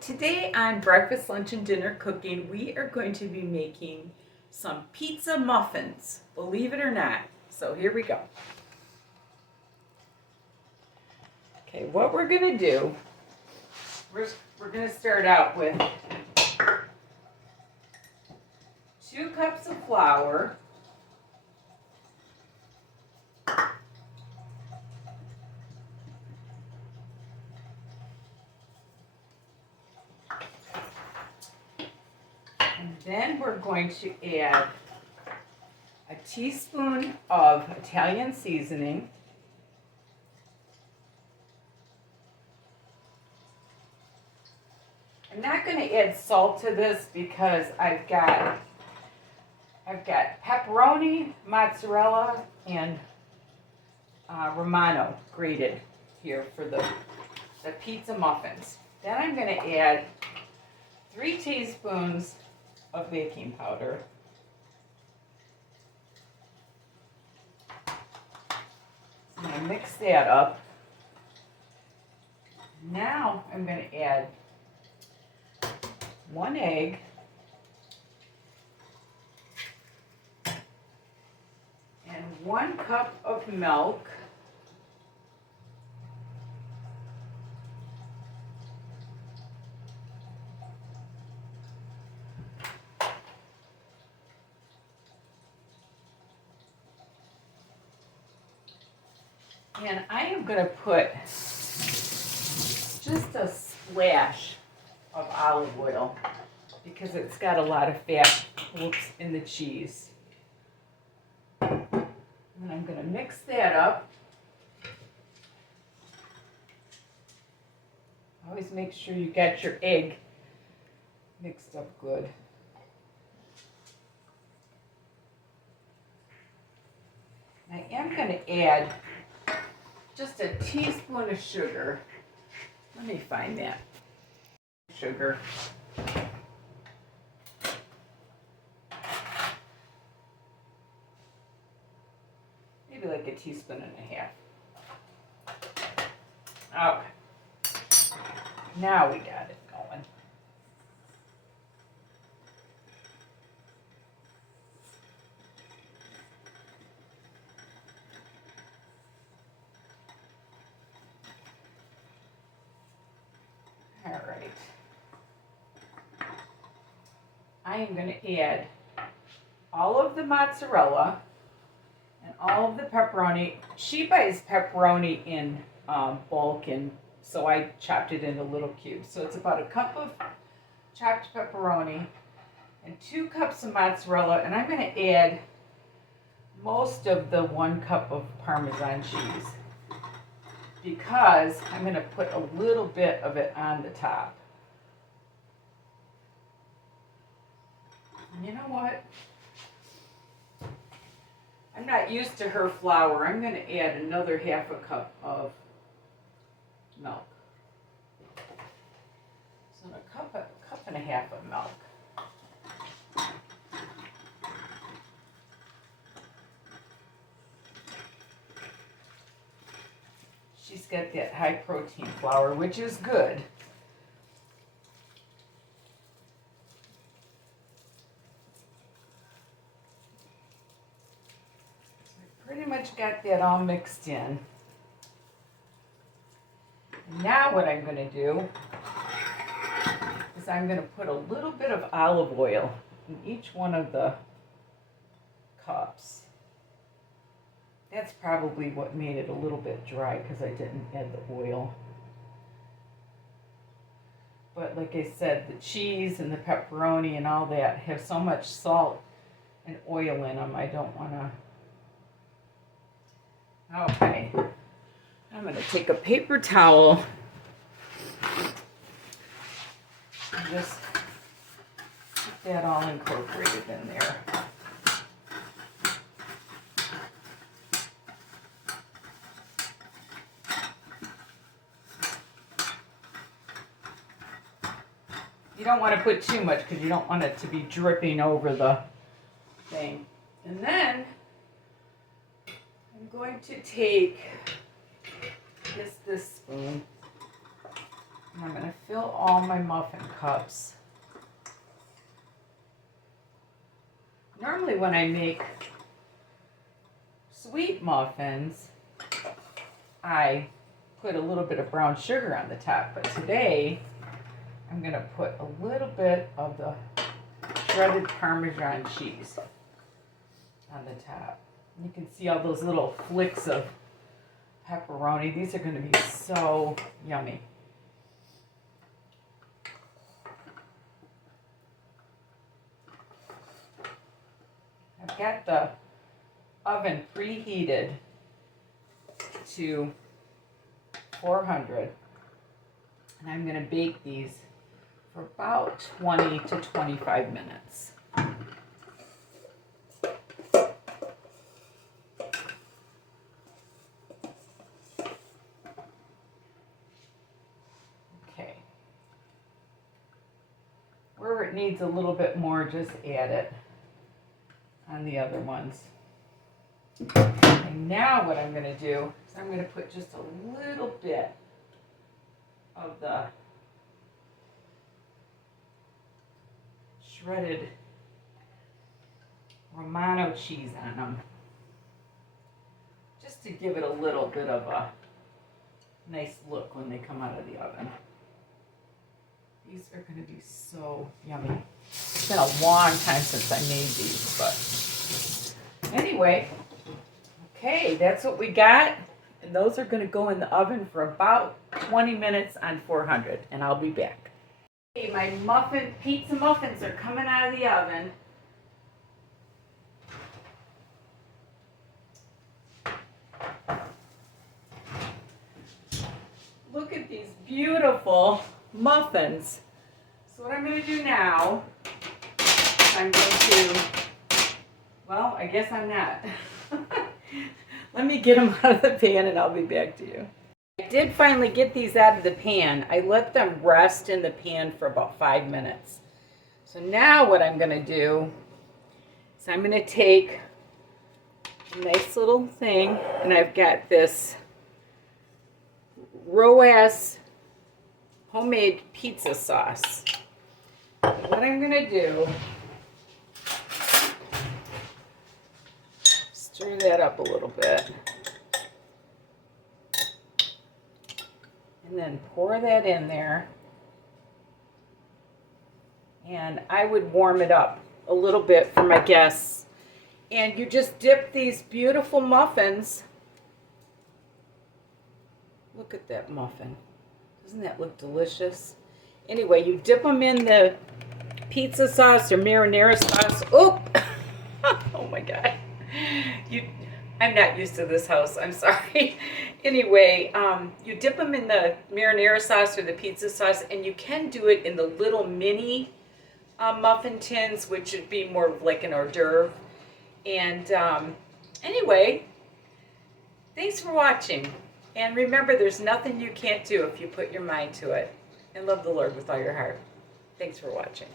today on Breakfast, Lunch, and Dinner Cooking, we are going to be making some pizza muffins, believe it or not. So here we go. Okay, what we're going to do, we're going to start out with 2 cups of flour, and then we're going to add a teaspoon of Italian seasoning, I'm not going to add salt to this because I've got pepperoni, mozzarella, and Romano grated here for the pizza muffins. Then I'm going to add 3 teaspoons of baking powder. So I'm going to mix that up. Now I'm going to add 1 egg, and 1 cup of milk, and I am going to put just a splash of olive oil because it's got a lot of fat in the cheese. And I'm going to mix that up. Always make sure you got your egg mixed up good. I am going to add just a teaspoon of sugar. Let me find that. Sugar. Maybe like a teaspoon and a half. Okay. Now we got it going. All right. I am going to add all of the mozzarella and all of the pepperoni. She buys pepperoni in bulk, and so I chopped it into little cubes. So it's about 1 cup of chopped pepperoni and 2 cups of mozzarella, and I'm going to add most of the 1 cup of Parmesan cheese because I'm going to put a little bit of it on the top. You know what? I'm not used to her flour. I'm going to add another 1/2 cup of milk. So a cup and a half of milk. She's got that high protein flour, which is good. Pretty much got that all mixed in. Now what I'm going to do is I'm going to put a little bit of olive oil in each one of the cups. That's probably what made it a little bit dry because I didn't add the oil. But like I said, the cheese and the pepperoni and all that have so much salt and oil in them, I don't want to. Okay, I'm going to take a paper towel and just get that all incorporated in there. You don't want to put too much because you don't want it to be dripping over the thing. And then I'm going to take this spoon I'm going to fill all my muffin cups. Normally when I make sweet muffins, I put a little bit of brown sugar on the top, but today I'm going to put a little bit of the shredded Parmesan cheese on the top. You can see all those little flicks of pepperoni. These are going to be so yummy. I've got the oven preheated to 400, and I'm going to bake these for about 20 to 25 minutes. Okay. Where it needs a little bit more, just add it on the other ones. And now what I'm going to do is I'm going to put just a little bit of the shredded Romano cheese on them, just to give it a little bit of a nice look when they come out of the oven. These are going to be so yummy. It's been a long time since I made these, but anyway, okay, that's what we got. And those are going to go in the oven for about 20 minutes on 400, and I'll be back. Okay, my pizza muffins are coming out of the oven. Look at these beautiful muffins. So what I'm going to do now, I'm going to, well, I guess I'm not. Let me get them out of the pan and I'll be back to you. I did finally get these out of the pan. I let them rest in the pan for about 5 minutes. So now what I'm going to do is I'm going to take a nice little thing, and I've got this Roas homemade pizza sauce. What I'm going to do, stir that up a little bit, and then pour that in there. And I would warm it up a little bit for my guests. And you just dip these beautiful muffins. Look at that muffin. Doesn't that look delicious? Anyway, you dip them in the pizza sauce or marinara sauce. Oh, oh my God. I'm not used to this house. I'm sorry. Anyway, you dip them in the marinara sauce or the pizza sauce, and you can do it in the little mini muffin tins, which would be more like an hors d'oeuvre. And anyway, thanks for watching. And remember, there's nothing you can't do if you put your mind to it. And love the Lord with all your heart. Thanks for watching.